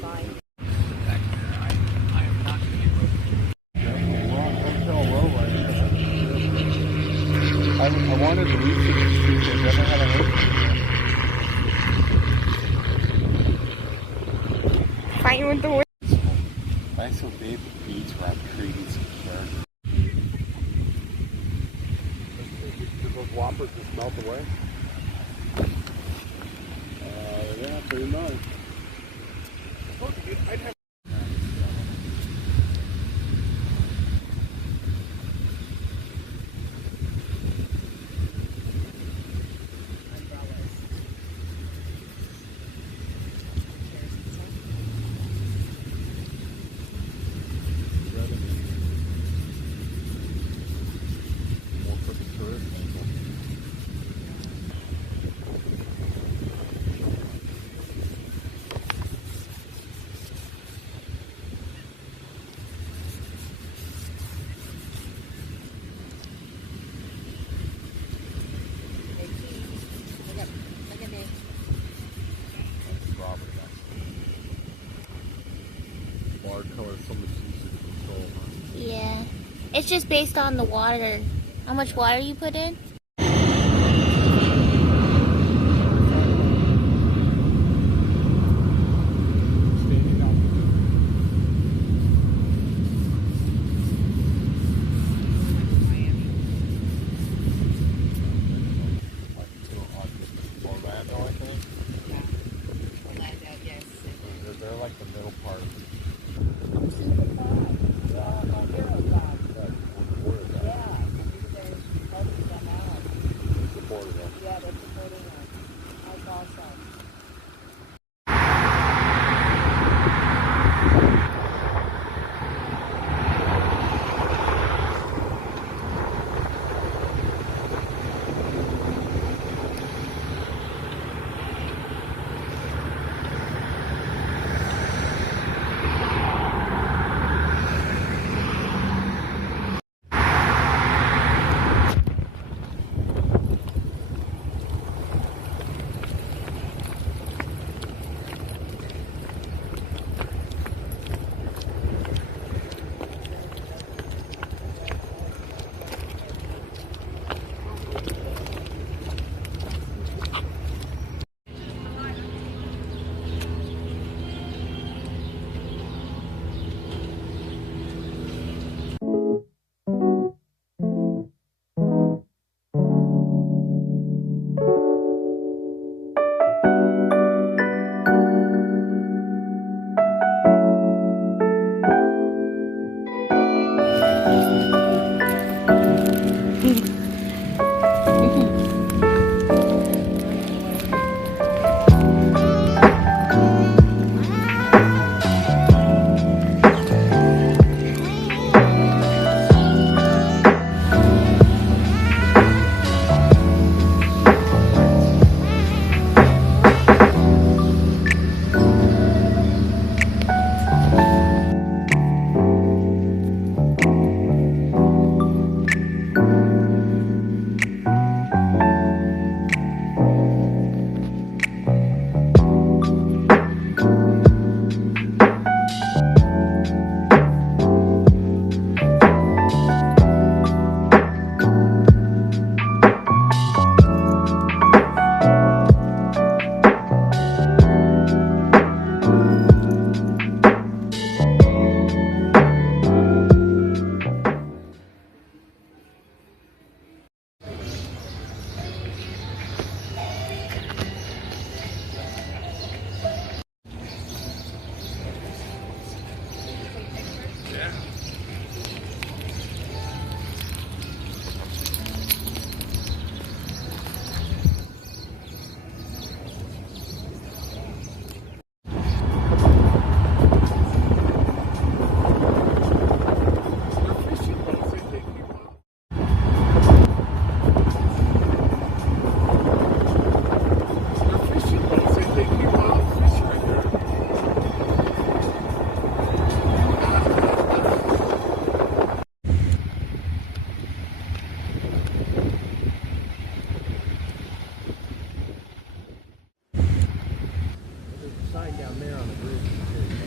fine. Back there, I am not going to get roped. I wanted to reach it to see if they've ever had a hurricane. Fighting with the wind. Nice little baby beads around trees. Did those whoppers just melt away? Yeah, pretty much. I'd have watercolor, so much easier to control, huh? Yeah. It's just based on the water. How much water you put in? They're like the middle part. Yeah, side down there on the roof is very